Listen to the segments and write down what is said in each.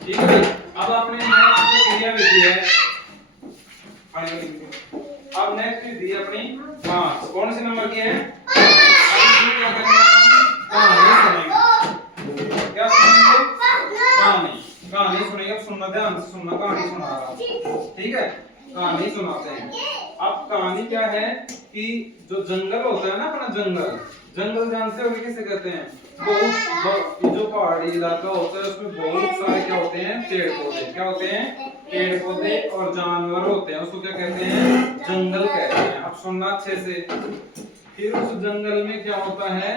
ठीक है भाई। अब आपने नेक्स्ट क्रिया लिखी है, अब नेक्स्ट दी अपनी 5, कौन से नंबर की है? अब इसमें क्या करना है? कहानी सुनेंगे। क्या सुनेंगे? कहानी। कहानी सुनेंगे। अब सुनना, ध्यान से सुनना, कहानी सुना रहा हूं, ठीक है? कहानी सुनाते हैं। अब कहानी क्या है कि जो जंगल होता है ना अपना, जंगल, जंगल जानते हो किसे कहते हैं? बहुत जो पहाड़ी इलाका होता है उसमें बहुत सारे क्या होते हैं? पेड़ पौधे। क्या होते हैं? पेड़ पौधे और जानवर होते हैं, उसको क्या कहते हैं? जंगल कहते हैं। अब सुनना अच्छे से। फिर उस जंगल में क्या होता है?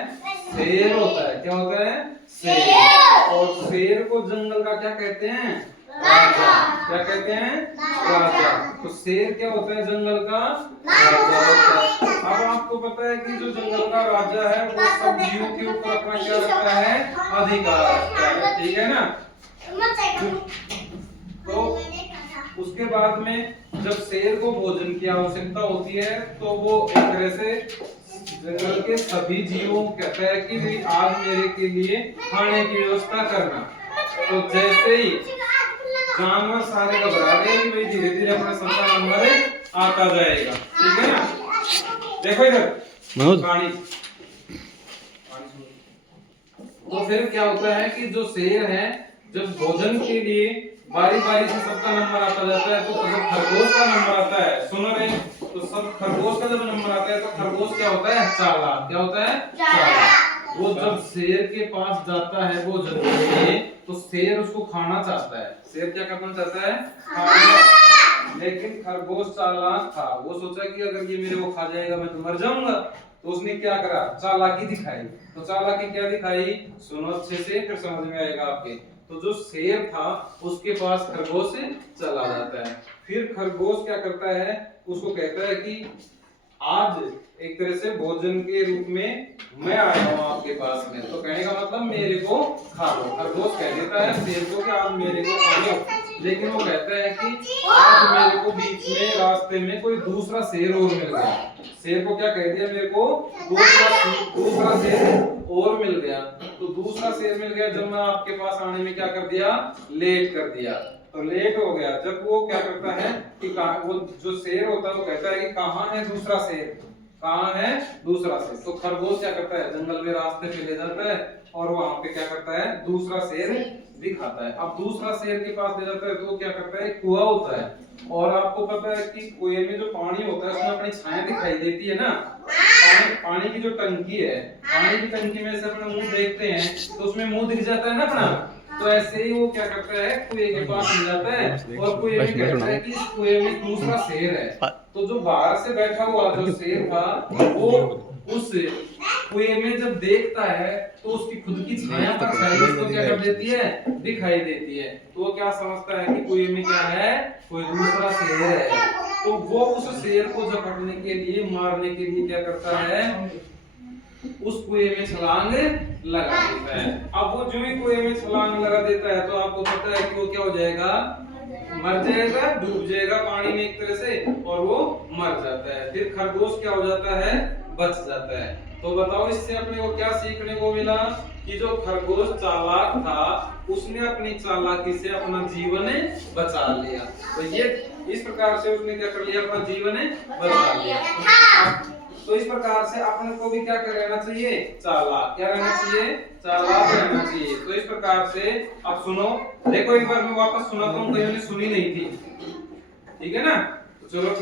शेर होता है। क्या होता है? शेर। और शेर को जंगल का क्या कहते हैं? राजा। क्या कहते हैं? राजा। तो शेर क्या होता है? जंगल का राजा होता है। अब आपको पता है कि जो जंगल का राजा है वो सब जीवों के ऊपर अपना क्या रखता है? अधिकार रखता है, ठीक है ना? तो उसके बाद में जब शेर को भोजन की आवश्यकता होती है तो वो एक तरह से जंगल के सभी जीवों को कहता है कि आज मेरे के लिए खाने की व्यवस्था करना। तो जैसे ही जानवर सारे घबरा गए कि भाई धीरे धीरे अपना संतान नंबर आता जाएगा, ठीक है ना? देखो इधर पानी। तो फिर क्या होता है कि जो शेर है जब भोजन के लिए बारी बारी से सबका नंबर आता जाता है तो जब खरगोश का नंबर आता है, सुनो रे, तो सब खरगोश का जब नंबर आता है तो खरगोश क्या होता है? चालाक। क्या होता है? चालाक। वो जब शेर के पास जाता है वो जंगल में तो शेर उसको खाना चाहता है। शेर क्या करना चाहता है? खाना। लेकिन खरगोश चालाक था, वो सोचा कि अगर ये मेरे को खा जाएगा मैं तो मर जाऊंगा। तो उसने क्या करा? चालाकी दिखाई। तो चालाकी क्या दिखाई? सुनो अच्छे से, फिर समझ में आएगा आपके। तो जो शेर था उसके पास खरगोश चला जाता है। फिर खरगोश क्या करता है? उसको कहता है कि आज एक तरह से भोजन के रूप में मैं आया हूँ आपके पास में। तो कहने का मतलब मेरे को खा लो। खरगोश कह देता है शेर को कि आज मेरे को खा लो। लेकिन वो कहता है कि आज मेरे को बीच में रास्ते में कोई दूसरा शेर और मिल गया। शेर को क्या कह दिया? मेरे को दूसरा शेर और मिल गया। तो दूसरा शेर मिल गया जब मैं आपके पास आने में क्या कर दिया? लेट कर दिया। तो लेट हो गया जब वो क्या करता है कि वो जो शेर होता है वो कहता है कि कहाँ है दूसरा शेर? कहाँ है दूसरा शेर? तो खरगोश क्या करता है? जंगल में रास्ते पे ले जाता है और वहां पे क्या करता है? दूसरा शेर दिखाता है। अब दूसरा शेर के पास ले जाता है तो वो क्या करता है? कुआं होता है और आपको पता है कि कुएं में जो पानी होता है उसमें अपनी छाया दिखाई देती है ना। पानी की जो टंकी है, पानी की टंकी में से अपना मुंह देखते हैं तो उसमें मुंह दिख जाता है ना अपना। तो ऐसे ही वो क्या करता है? कुएं के पास ले जाता है और कुएं में कहता है कि इस कुएं में दूसरा शेर है। तो जो बाहर से बैठा हुआ जो शेर था वो उस कुएं में जब देखता है तो उसकी खुद की छाया पर उसको क्या कर देती है? दिखाई देती है। तो वो क्या समझता है कि कुएं में क्या है? कोई दूसरा शेर है। तो वो उस शेर को पकड़ने के लिए, मारने के लिए क्या करता है? उस कुएं में छलांग लगा देता है। अब वो जो ही कुएं में छलांग लगा देता है तो आपको पता है कि वो क्या हो जाएगा? मर जाएगा, डूब जाएगा पानी में एक तरह से और वो मर जाता है। फिर खरगोश क्या हो जाता है? बच जाता है। तो बताओ इससे अपने को क्या सीखने को मिला? कि जो खरगोश चालाक था उसने अपनी चालाकी से अपना जीवन बचा लिया। तो ये इस प्रकार से उसने क्या कर लिया? अपना जीवन बचा लिया। तो इस प्रकार से अपने को भी क्या रहना चाहिए? चालाक। क्या रहना चाहिए? चालाक रहना चाहिए। तो इस प्रकार से अब सुनो, देखो एक बार मैं वापस सुनाता हूँ, कईयों ने सुनी नहीं थी, ठीक है ना? तो चलो।